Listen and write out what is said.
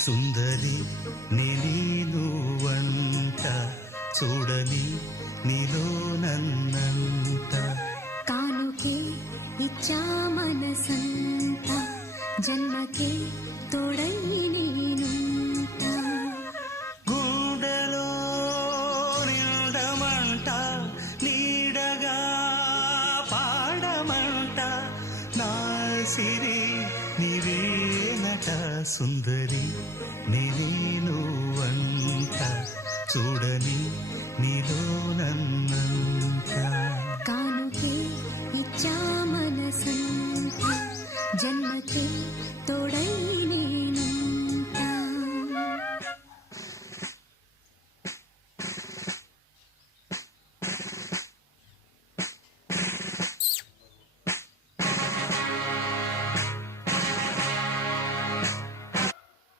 సుందరి నేను వంట చూడని నీలో నన్నంట కానుకే ఇచ్చా మనసంత జన్మకే తోడై నేనుంట గుండెలో నిండమంట నీడగా పాడమంట నా సిరి నీవేనట సుందరి నేను వంట చూడని నీలో నన్నంత కానుకే ఇచ్చా మనసంత జన్మకే